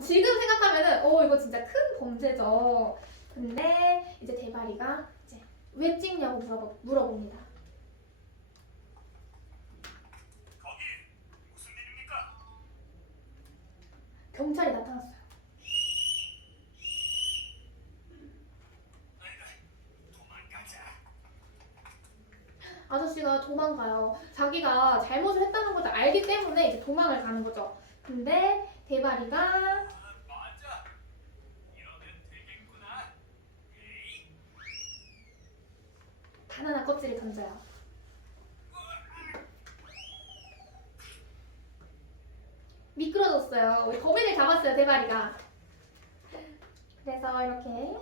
지금 생각하면은 어 이거 진짜 큰 범죄죠. 근데 이제 대바리가 이제 왜 찍냐고 물어보, 물어봅니다. 거기 무슨 일입니까? 경찰이 나타났어요. 도망가자. 아저씨가 도망가요. 자기가 잘못을 했다는 것을 알기 때문에 이제 도망을 가는 거죠. 근데 대바리가 아, 맞아. 이러면 되겠구나. 에이, 바나나 껍질을 던져요. 미끄러졌어요. 우리 거미를 잡았어요, 대바리가. 그래서 이렇게